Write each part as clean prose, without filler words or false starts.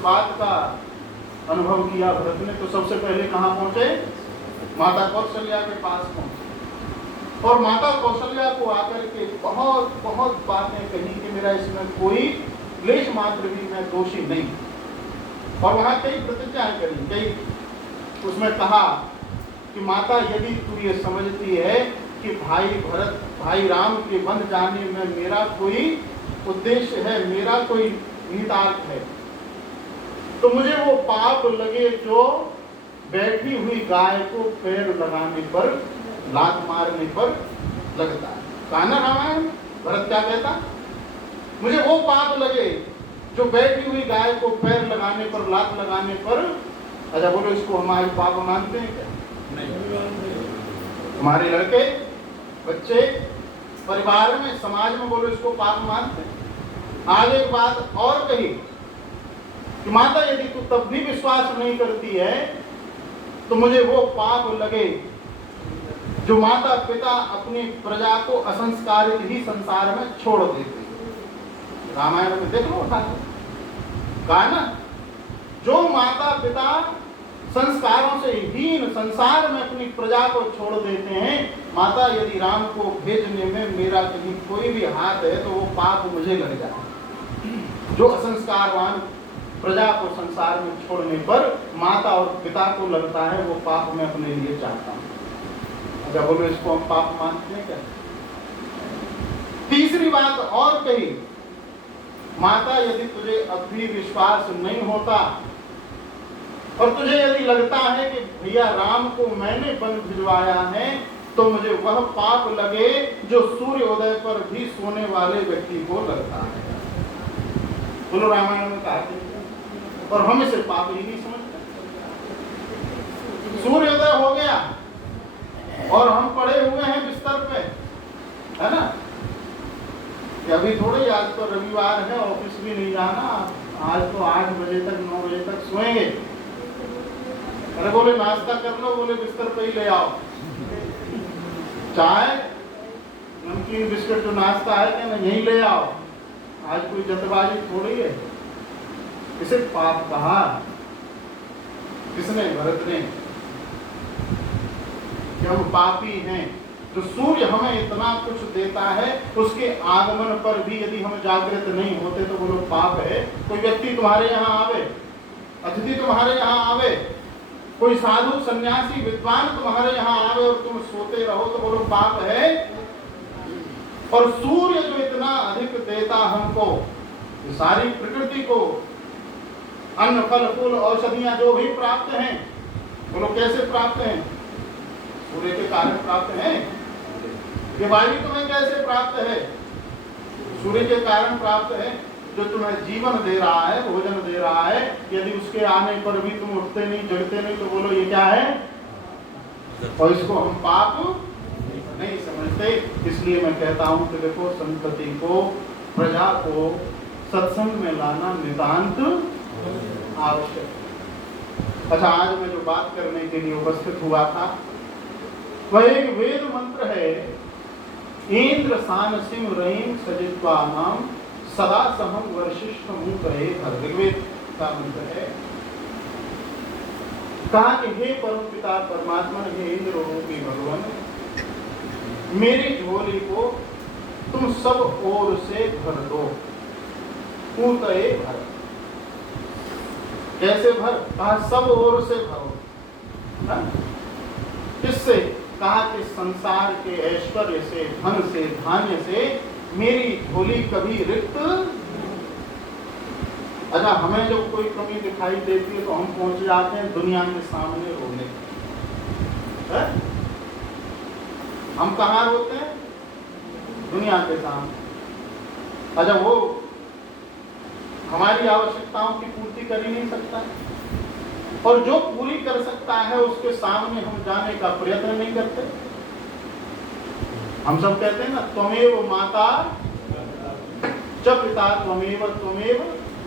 बात का अनुभव किया भरत ने, तो सबसे पहले कहाँ पहुंचे? माता कौशल्या के पास पहुंचे और माता कौशल्या को आकर के बहुत बहुत बातें कही कि मेरा इसमें कोई क्लेश मात्र भी, मैं दोषी नहीं। और वहां कई प्रतिज्ञाएं करी, कई उसमें कहा कि माता यदि तू ये समझती है कि भाई भरत, भाई राम के वन जाने में मेरा कोई उद्देश्य है, मेरा कोई निहितार्थ है, तो मुझे वो पाप लगे जो बैठी हुई गाय को पैर लगाने पर, लात मारने पर लगता है। कहा ना रामायण, भरत क्या कहता? मुझे वो पाप लगे जो बैठी हुई गाय को पैर लगाने पर, लात लगाने पर। अच्छा बोलो, इसको हमारे पाप मानते हैं क्या? नहीं। हमारे लड़के, बच्चे, परिवार में, समाज में, बोलो इसको पाप मानते हैं। आज एक बात और कही कि माता यदि तू तब भी विश्वास नहीं करती है तो मुझे वो पाप लगे जो माता पिता अपनी प्रजा को असंस्कारित ही संसार में छोड़ देते। रामायण में देख लो, उठा कहा ना, जो माता पिता संस्कारों से हीन संसार में अपनी प्रजा को छोड़ देते हैं, माता यदि राम को भेजने में मेरा कहीं कोई भी हाथ है तो वो पाप मुझे लग जाए। जो असंस्कारवान प्रजा को संसार में छोड़ने पर माता और पिता को लगता है वो पाप मैं अपने लिए चाहता हूं। अच्छा बोलो, इसको हम पाप मानते हैं क्या? तीसरी बात और कही, माता यदि तुझे अब भी विश्वास नहीं होता और तुझे यदि लगता है कि भैया राम को मैंने वन भिजवाया है, तो मुझे वह पाप लगे जो सूर्योदय पर भी सोने वाले व्यक्ति को लगता है। बोलो, रामायण में कहा और हम इसे पाप ही नहीं समझते। सूर्योदय हो गया और हम पड़े हुए हैं बिस्तर पे, है ना, कि अभी थोड़ी, आज तो रविवार है, ऑफिस भी नहीं जाना, आज तो 8 बजे तक 9 बजे तक सोएंगे। अरे बोले नाश्ता कर लो, बोले बिस्तर पे ही ले आओ, चाय नमकीन बिस्किट जो नाश्ता है क्या ना, यही ले आओ, आज कोई जल्दबाजी थोड़ी है। इसे पाप कहा किसने? भरत ने। कि हम पापी हैं। जो सूर्य हमें इतना कुछ देता है, उसके आगमन पर भी यदि हम जागृत नहीं होते तो बोलो पाप है। कोई व्यक्ति तुम्हारे यहाँ आवे, अतिथि तुम्हारे यहाँ आवे, कोई साधु सन्यासी विद्वान तुम्हारे यहाँ आवे और तुम सोते रहो तो बोलो पाप है। और सूर्य जो इतना अधिक देता हमको, सारी प्रकृति को अन्न फल फूल औषधियां जो भी प्राप्त हैं, बोलो कैसे प्राप्त हैं? सूर्य के कारण प्राप्त हैं। ये वायु तुम्हें कैसे प्राप्त है? सूर्य के कारण प्राप्त है। जो तुम्हें जीवन दे रहा है, भोजन दे रहा है, यदि उसके आने पर भी तुम उठते नहीं, जगते नहीं, तो बोलो ये क्या है? और इसको हम पाप नहीं समझते। इसलिए मैं कहता हूं कि देखो, संतति को, प्रजा को सत्संग में लाना नितांत आवश्यक। अच्छा, आज मैं जो बात करने के लिए उपस्थित हुआ था वह एक वेद मंत्र है, इंद्र सान सिंह रहीम सजित्वा नाम सदा सहम वर्षिष्ठ मुंह कहे भर। ऋग्वेद का मंत्र है। कहा कि हे परम पिता परमात्मा, हे इंद्र रूपी भगवान, मेरी झोली को तुम सब ओर से भर दो। पूतये भर। कैसे भर? कहा सब ओर से भरो। किससे? कहा कि संसार के ऐश्वर्य से, धन से, धान्य से मेरी झोली कभी रिक्त। अच्छा, हमें जब कोई कमी दिखाई देती है तो हम पहुंच जाते हैं दुनिया के सामने रोने। हम कहाँ रोते हैं? दुनिया के सामने। अच्छा, वो हमारी आवश्यकताओं की पूर्ति कर ही नहीं सकता, और जो पूरी कर सकता है उसके सामने हम जाने का प्रयत्न नहीं करते। हम सब कहते हैं ना, त्वमेव माता च पिता त्वमेव त्वमेव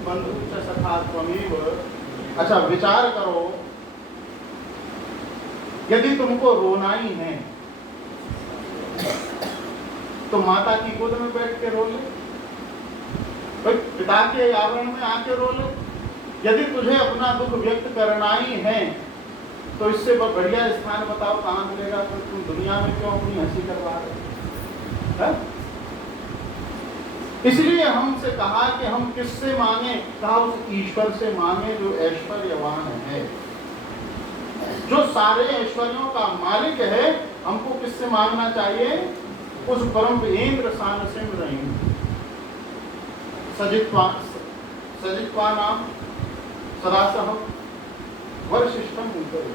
बंधु च सखा त्वमेव। अच्छा, विचार करो, यदि तुमको रोना ही है तो माता की गोद में बैठ के रो ले, पिता के आवरण में आके रो ले, यदि तुझे अपना दुख व्यक्त करना ही है तो इससे बढ़िया स्थान बताओ कहाँ मिलेगा, तो तुम दुनिया में क्यों अपनी हंसी करवा रहे हो? इसलिए हमसे कहा कि हम किससे मांगे, कहा उस ईश्वर से मांगे जो ऐश्वर्यवान है, जो सारे ऐश्वर्यों का मालिक है। हमको किससे मांगना चाहिए? उस परम इंद्र सानसिम रहीम सजित्वा नाम सदासह वर्षिष्ठम उतरे।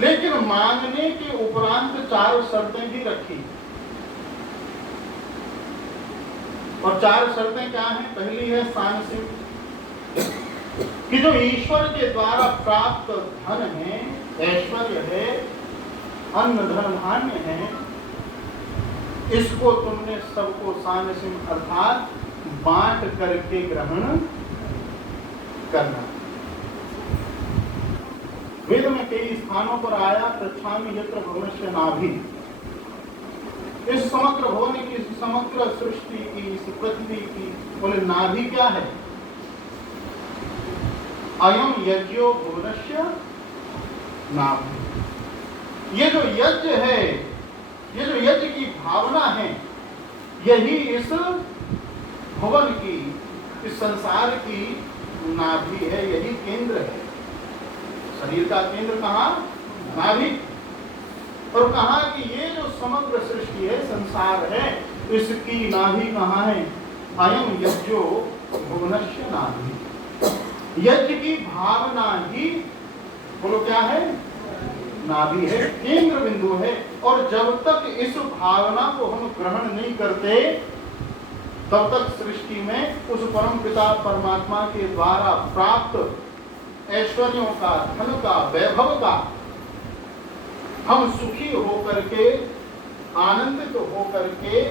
लेकिन मांगने के उपरांत 4 शर्तें भी रखी, और 4 शर्तें क्या हैं? पहली है सानसिम, कि जो ईश्वर के द्वारा प्राप्त धन है, ऐश्वर्य है, अन्न धन धान्य है, इसको तुमने सबको सानसिम अर्थात बांट करके ग्रहण करना। वेद में कई स्थानों पर आया पृच्छामि यत्र भुवनस्य नाभि। इस समग्र भुवन की, समग्र सृष्टि की, इस पृथ्वी की बोले नाभि क्या है? अयम यज्ञो भुवनस्य नाभि। ये जो यज्ञ है, ये जो यज्ञ की भावना है, यही इस भुवन की, इस संसार की नाभि है, यही केंद्र है। शरीर का केंद्र कहाँ? नाभि। और कहा कि ये जो समग्र सृष्टि है, संसार है, इसकी नाभि कहाँ है? अयम यज्ञो भुवनस्य नाभि। यज्ञ की भावना ही बोलो क्या है? नाभि है, केंद्र बिंदु है। और जब तक इस भावना को हम ग्रहण नहीं करते, तब तक सृष्टि में उस परम पिता परमात्मा के द्वारा प्राप्त ऐश्वर्यों का, धन का, वैभव का हम सुखी होकर के, आनंदित होकर के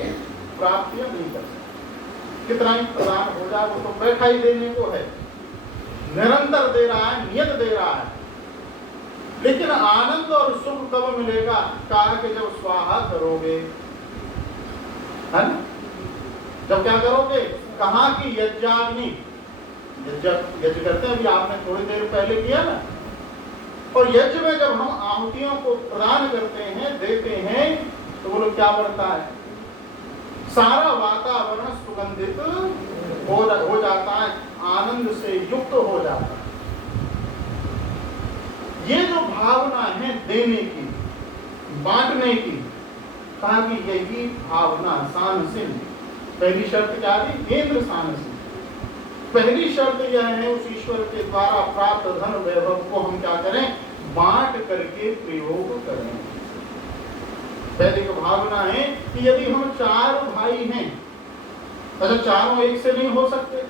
प्राप्तियां नहीं कर सकते। कितना ही प्रदान हो जाए, वो तो बैठा ही देने को है, निरंतर दे रहा है, नियत दे रहा है। लेकिन आनंद और सुख कब मिलेगा? कहा कि जब स्वाहा करोगे, है ना? जब क्या करोगे? कहा कि यज्ञाग्नि, यज्ञ करते हैं, अभी आपने थोड़ी देर पहले किया ना। और यज्ञ में जब हम आहुतियों को प्रदान करते हैं, देते हैं, तो वो लोग क्या बढ़ता है? सारा वातावरण सुगंधित हो जाता है, आनंद से युक्त हो जाता है। ये जो भावना है देने की, बांटने की, कहा कि यही भावना सानसिम। पहली शर्त क्या थी? केंद्र सानसिम। पहली शर्त यह है उस ईश्वर के द्वारा प्राप्त धन वैभव को हम क्या करें? बांट करके प्रयोग करें। पहली तो भावना है कि यदि हम 4 भाई हैं, अच्छा चारों एक से नहीं हो सकते।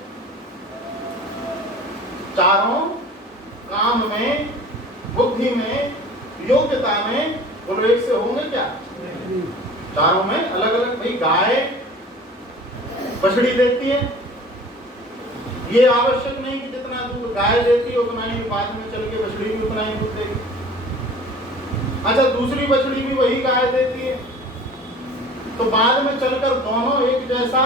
चारों काम में, बुद्धि में, योग्यता में बोलो एक से होंगे क्या? चारों में अलग अलग। भाई गाय बछड़ी देती है, ये आवश्यक नहीं कि जितना दूध गाय देती है उतना ही बाद में चल के बछड़ी भी उतना ही दूध देगी। अच्छा दूसरी बछड़ी भी वही गाय देती है, तो बाद में चलकर दोनों एक जैसा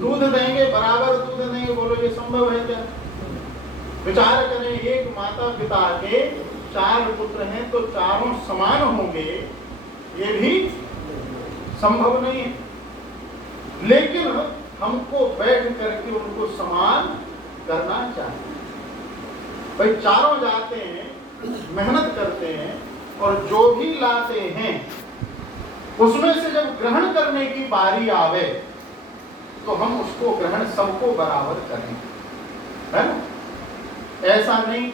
दूध देंगे, बराबर दूध देंगे? बोलो ये संभव है क्या? विचार करें, एक माता पिता के 4 पुत्र हैं तो चारों समान होंगे, ये भी संभव नहीं है। लेकिन हमको बैठ करके उनको समान करना चाहिए। भाई चारों जाते हैं, मेहनत करते हैं, और जो भी लाते हैं उसमें से जब ग्रहण करने की बारी आवे तो हम उसको ग्रहण सबको बराबर करें, है ना? ऐसा नहीं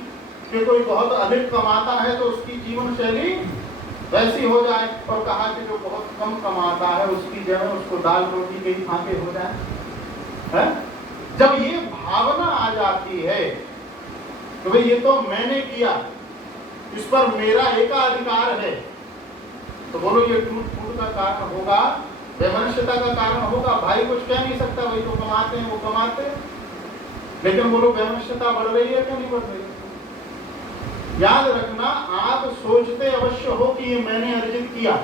कि कोई बहुत अधिक कमाता है तो उसकी जीवन शैली वैसी हो जाए, और कहा कि जो बहुत कम कमाता है उसकी जगह उसको दाल रोटी के ही फाके हो जाए, है? जब ये भावना आ जाती है तो भाई ये तो मैंने किया, इस पर मेरा एकाधिकार है, तो बोलो ये टूट फूट का कारण होगा, वैमनस्यता का कारण होगा। भाई कुछ कह नहीं सकता, भाई तो कमाते हैं, वो कमाते हैं, लेकिन बोलो वैमनस्यता बढ़ रही है क्या नहीं बढ़ रही? याद रखना, आप सोचते अवश्य हो कि ये मैंने अर्जित किया,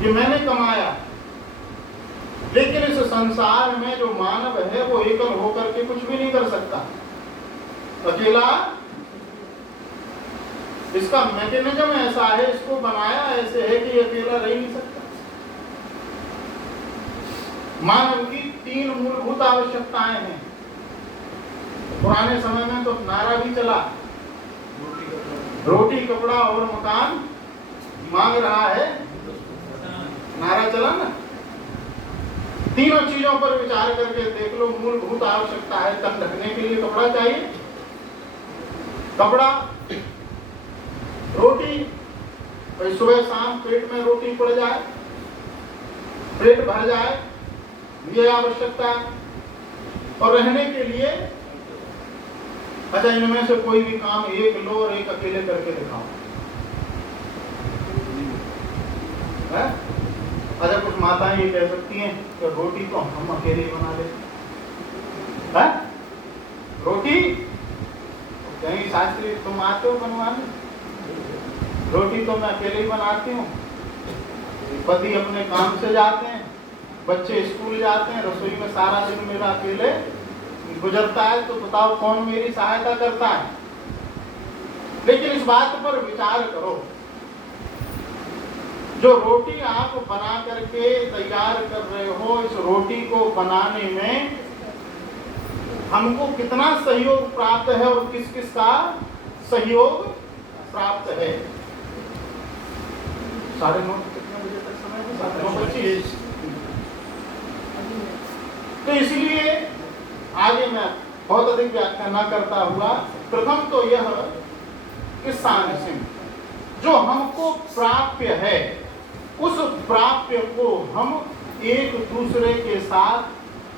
ये मैंने कमाया, लेकिन इस संसार में जो मानव है वो एकल होकर के कुछ भी नहीं कर सकता। अकेला, इसका मैकेनिज्म ऐसा है, इसको बनाया ऐसे है कि अकेला रह नहीं सकता। मानव की 3 मूलभूत आवश्यकताएं हैं। पुराने समय में तो नारा भी चला, रोटी कपड़ा और मकान मांग रहा है, नारा चला ना। तीनों चीजों पर विचार करके देख लो। मूलभूत आवश्यकता है, तन ढकने के लिए कपड़ा चाहिए, कपड़ा, रोटी, भाई सुबह शाम पेट में रोटी पड़ जाए, पेट भर जाए, ये आवश्यकता है। और रहने के लिए, अच्छा इनमें से कोई भी काम एक लो और एक अकेले करके दिखाओ। है? अच्छा कुछ माताएं ये कह सकती हैं कि रोटी तो हम अकेले ही बना लेते हैं। रोटी कहीं शास्त्री तुम आते हो बनवाने, रोटी तो मैं अकेले ही बनाती हूँ। पति अपने काम से जाते हैं, बच्चे स्कूल जाते हैं, रसोई में सारा दिन मेरा अकेले गुजरता है, तो बताओ कौन मेरी सहायता करता है। लेकिन इस बात पर विचार करो, जो रोटी आप बना करके तैयार कर रहे हो, इस रोटी को बनाने में हमको कितना सहयोग प्राप्त है और किस किस का सहयोग प्राप्त है। 9:30 कितने बजे तक समय है? 9:25। तो इसलिए आगे मैं बहुत अधिक व्याख्या न करता हुआ, प्रथम तो यह कि सानसिम जो हमको प्राप्य है, उस प्राप्य को हम एक दूसरे के साथ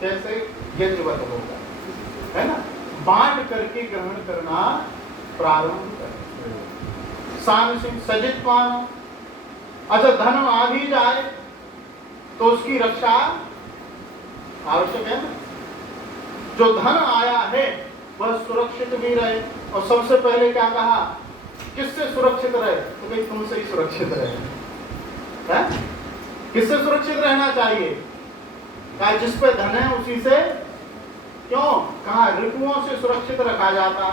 कैसे यज्ञवत होगा, है ना, बांट करके ग्रहण करना प्रारंभ करें। सानसिम सजित्वान, अच्छा धन आ भी जाए तो उसकी रक्षा आवश्यक है ना। जो धन आया है वह सुरक्षित भी रहे। और सबसे पहले क्या कहा, किससे सुरक्षित रहे? तो भाई तुमसे ही सुरक्षित रहे। है? किससे सुरक्षित रहना चाहिए? कहा जिस पे धन है उसी से, क्यों कहा ऋतुओं से सुरक्षित रखा जाता।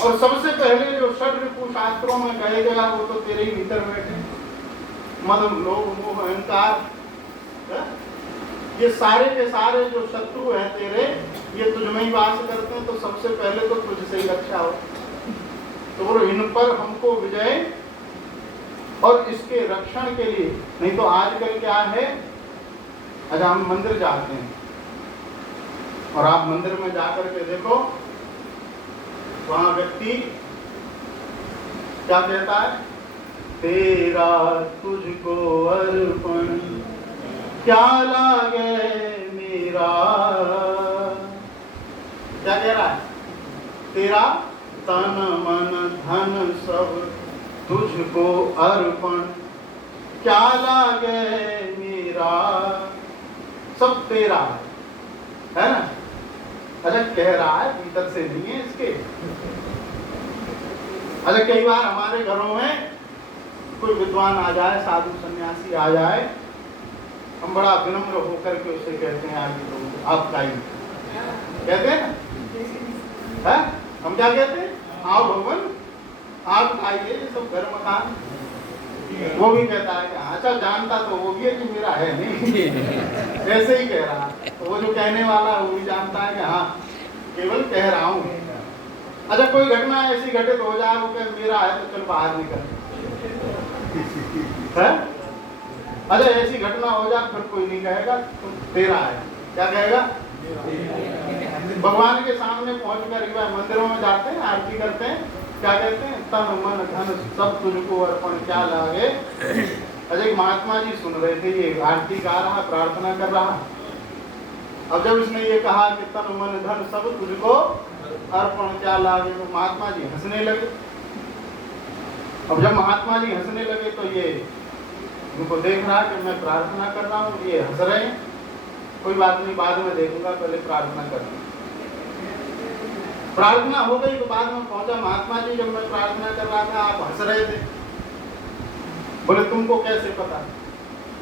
और सबसे पहले जो षड ऋतु शास्त्रों में कहे गया वो तो तेरे ही भीतर बैठे, मद लोभ मोह अहंकार, ये सारे के सारे जो शत्रु हैं तेरे, ये तुझ में ही वास करते हैं। तो सबसे पहले तो तुझसे ही रक्षा हो। तो बोलो इन पर हमको विजय और इसके रक्षण के लिए, नहीं तो आजकल क्या है, अच्छा हम मंदिर जाते हैं और आप मंदिर में जाकर के देखो, वहां व्यक्ति क्या कहता है, तेरा तुझको अर्पण क्या लागे मेरा, क्या कह रहा है, तेरा तन मन धन सब तुझको अर्पण क्या लागे मेरा, सब तेरा है ना। अच्छा कह रहा है, भीतर से नहीं है इसके। अच्छा कई बार हमारे घरों में कोई विद्वान आ जाए, साधु सन्यासी आ जाए, हम बड़ा विनम्र होकर के उससे कहते हैं आगे लोग आप खाइए, कहते हैं ना, है? हम क्या कहते हैं, आओ भगवान आप खाइए, सब घर मकान। वो भी कहता है कि अच्छा जानता तो वो भी है कि मेरा है नहीं, ऐसे ही कह रहा। तो वो जो कहने वाला है वो भी जानता है कि हाँ केवल कह रहा हूँ। अच्छा कोई घटना ऐसी घटित हो जाए, वो कहे मेरा है तो चल बाहर निकल, है? अच्छा ऐसी घटना हो जाए फिर कोई नहीं कहेगा तो तेरा है, क्या कहेगा? भगवान के सामने पहुंच कर मंदिरों में जाते हैं, आरती करते हैं, क्या कहते हैं, तन मन धन सब तुझको अर्पण क्या लागे। अच्छा एक महात्मा जी सुन रहे थे, ये आरती गा रहा, प्रार्थना कर रहा। अब जब इसने ये कहा कि तन मन धन सब तुझको अर्पण क्या लागे, तो महात्मा जी हंसने लगे। अब जब महात्मा जी हंसने लगे तो ये उनको देख रहा कि मैं प्रार्थना कर रहा हूँ, ये हंस रहे हैं। कोई बात नहीं, बाद में देखूंगा, पहले प्रार्थना करना। प्रार्थना हो गई तो बाद में पहुंचा, महात्मा जी जब मैं प्रार्थना कर रहा था आप हंस रहे थे। बोले तुमको कैसे पता?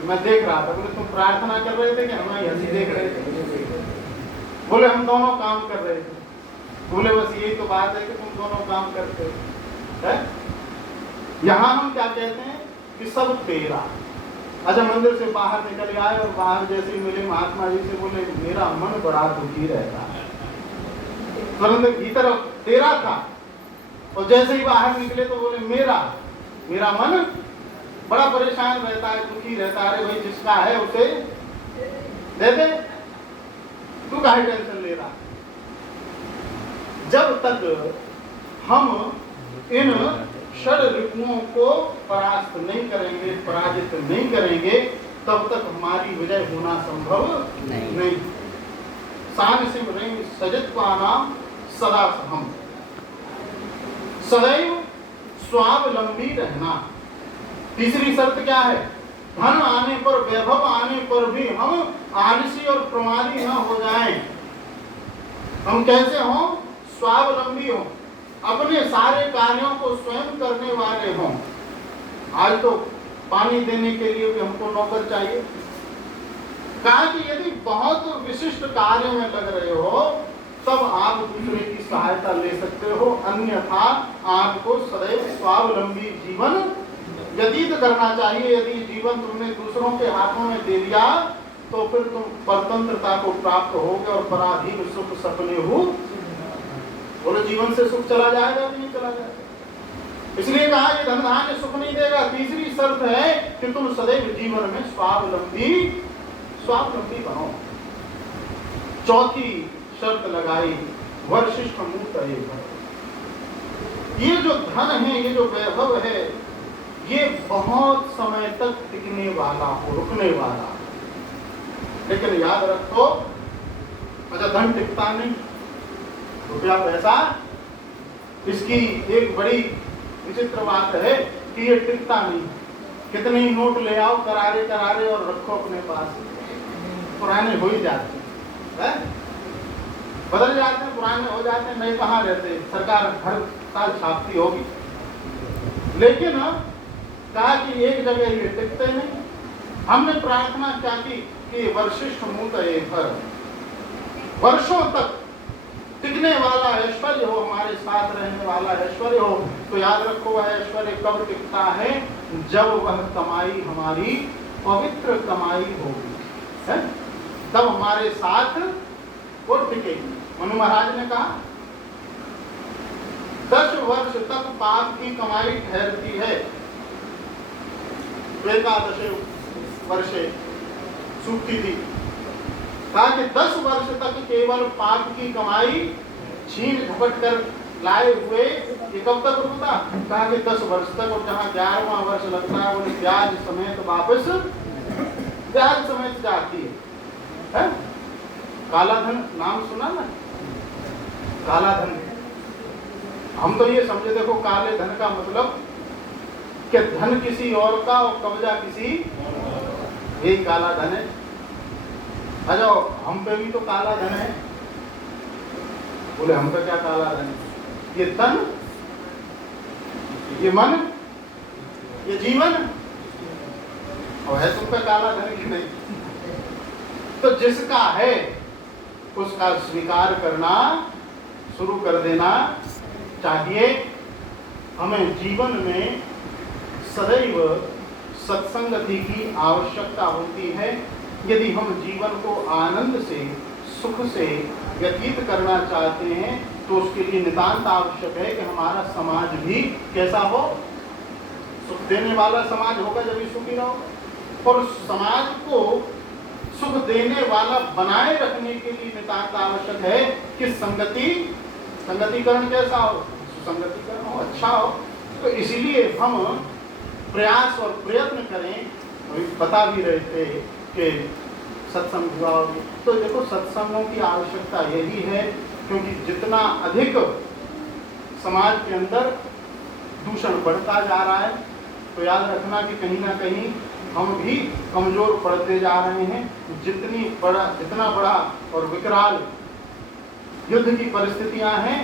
मैं देख रहा था। बोले तुम प्रार्थना कर रहे थे कि हम हंसी देख रहे थे? बोले हम दोनों काम कर रहे थे। बोले बस यही तो बात है कि तुम दोनों काम करते हो। यहाँ हम क्या कहते हैं कि सब तेरा। अच्छा, मंदिर से बाहर निकल आए और बाहर जैसे ही मिले महात्मा जी से, बोले मेरा मन बड़ा दुखी रहता है। तुरंत भीतर तेरा था और जैसे ही बाहर निकले तो बोले मेरा मन बड़ा परेशान रहता है, दुखी रहता है। अरे भाई, जिसका है उसे दे दे, तू काहे टेंशन ले रहा? जब तक हम इन षड रिपुओं को परास्त नहीं करेंगे, पराजित नहीं करेंगे, तब तक हमारी विजय होना संभव नहीं। सान सिंह रेंग सजित्वानाम सदा हम, सदैव स्वावलंबी रहना। तीसरी शर्त क्या है? धन आने पर, वैभव आने पर भी हम आलसी और प्रमादी न हो जाएं। हम कैसे हों? स्वावलंबी हों, अपने सारे कार्यों को स्वयं करने वाले हों। आज तो पानी देने के लिए भी हमको नौकर चाहिए। कहा कि यदि बहुत विशिष्ट कार्य में लग रहे हो तब आप दूसरे की सहायता ले सकते हो, अन्यथा आपको सदैव स्वावलंबी जीवन व्यतीत करना चाहिए। यदि जीवन तुमने दूसरों के हाथों में दे दिया तो फिर तुम परतंत्रता को प्राप्त होगे और पराधीन सुख सपने हो। बोलो, जीवन से सुख चला जाएगा कि नहीं चला जाएगा? इसलिए कहा ये धन धान्य सुख नहीं देगा। तीसरी शर्त है कि तुम सदैव जीवन में स्वावलंबी बनो। चौथी शर्त लगाई वर्षिष्ठ मूत। ये जो धन है, ये जो वैभव है, ये बहुत समय तक टिकने वाला हो, रुकने वाला। लेकिन याद रखो, अच्छा धन टिकता नहीं, रुपया पैसा, इसकी एक बड़ी विचित्र बात है कि ये टिकता नहीं। कितने ही नोट ले आओ करारे करारे और रखो अपने पास, पुराने हो ही जाते हैं, बदल जाते हैं, पुराने हो जाते हैं, नए कहाँ रहते। सरकार हर साल छापती होगी, लेकिन कहा कि एक जगह ये टिकते नहीं। हमने प्रार्थना क्या की कि वर्षिष्ठ मूत पर वर्षों तक टिकने वाला ऐश्वर्य हो, हमारे साथ रहने वाला ऐश्वर्य हो। तो याद रखो, वह ऐश्वर्य कब टिकता है? जब वह कमाई हमारी पवित्र कमाई होगी, है? तब हमारे साथ वो टिकेगी। मनु महाराज ने कहा 10 वर्ष तक पाप की कमाई ठहरती है। एकादश वर्षे सूखती थी। कहा कि 10 वर्ष तक केवल पाप की कमाई छीन झपट कर लाए हुए ये कब तक रुकता? कहा कि 10 वर्ष तक। और जहाँ 11वां वर्ष लगता है वो ब्याज समेत वापस ब्याज समेत जाती है? काला धन नाम सुना ना? काला धन, हम तो ये समझे, देखो काले धन का मतलब कि धन किसी और का और कब्जा किसी, यही काला धन है। अच्छा, हम पे भी तो काला धन है। बोले हम पे क्या काला धन है? ये तन, ये मन, ये जीवन, और है तुम पे काला धन की नहीं? तो जिसका है उसका स्वीकार करना शुरू कर देना चाहिए। हमें जीवन में सदैव सत्संगति की आवश्यकता होती है। यदि हम जीवन को आनंद से, सुख से व्यतीत करना चाहते हैं तो उसके लिए नितांत आवश्यक है कि हमारा समाज भी कैसा हो? सुख देने वाला समाज होगा, जब भी सुखी रहो। और समाज को सुख देने वाला बनाए रखने के लिए नितांत आवश्यक है कि संगतिकरण कैसा हो? सुसंगतिकरण हो, अच्छा हो। तो इसीलिए हम प्रयास और प्रयत्न करें। बता भी रहे थे कि सत्संग हुआ होगी, तो देखो सत्संगों की आवश्यकता यही है, क्योंकि जितना अधिक समाज के अंदर दूषण बढ़ता जा रहा है, तो याद रखना कि कहीं ना कहीं हम भी कमजोर पड़ते जा रहे हैं। जितना बड़ा और विकराल युद्ध की परिस्थितियां हैं,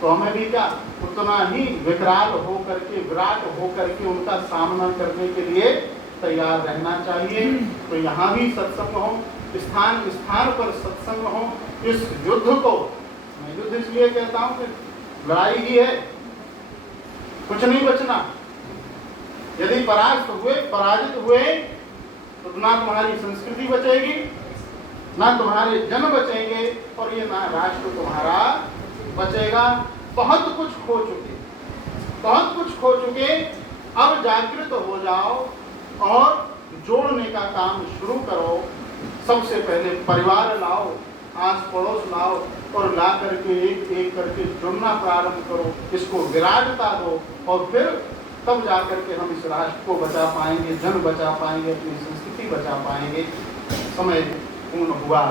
तो हमें भी क्या उतना ही विकराल होकर के, विराट होकर के उनका सामना करने के लिए तैयार रहना चाहिए। तो यहाँ भी सत्संग हो, स्थान स्थान पर सत्संग हो। इस युद्ध को, मैं युद्ध इसलिए कहता हूँ कि लड़ाई ही है, कुछ नहीं बचना। यदि परास्त हुए, पराजित हुए, तो ना तुम्हारी संस्कृति बचेगी, ना तुम्हारे जन बचेंगे, और ये ना राष्ट्र तुम्हारा बचेगा। बहुत कुछ खो चुके, बहुत कुछ खो चुके। अब जागृत हो जाओ और जोड़ने का काम शुरू करो। सबसे पहले परिवार लाओ, आस पड़ोस लाओ, और ला करके एक एक करके जुड़ना प्रारंभ करो, इसको विराटता दो, और फिर तब जा करके हम इस राष्ट्र को बचा पाएंगे, जन बचा पाएंगे, अपनी संस्कृति बचा पाएंगे। समय पूर्ण हुआ।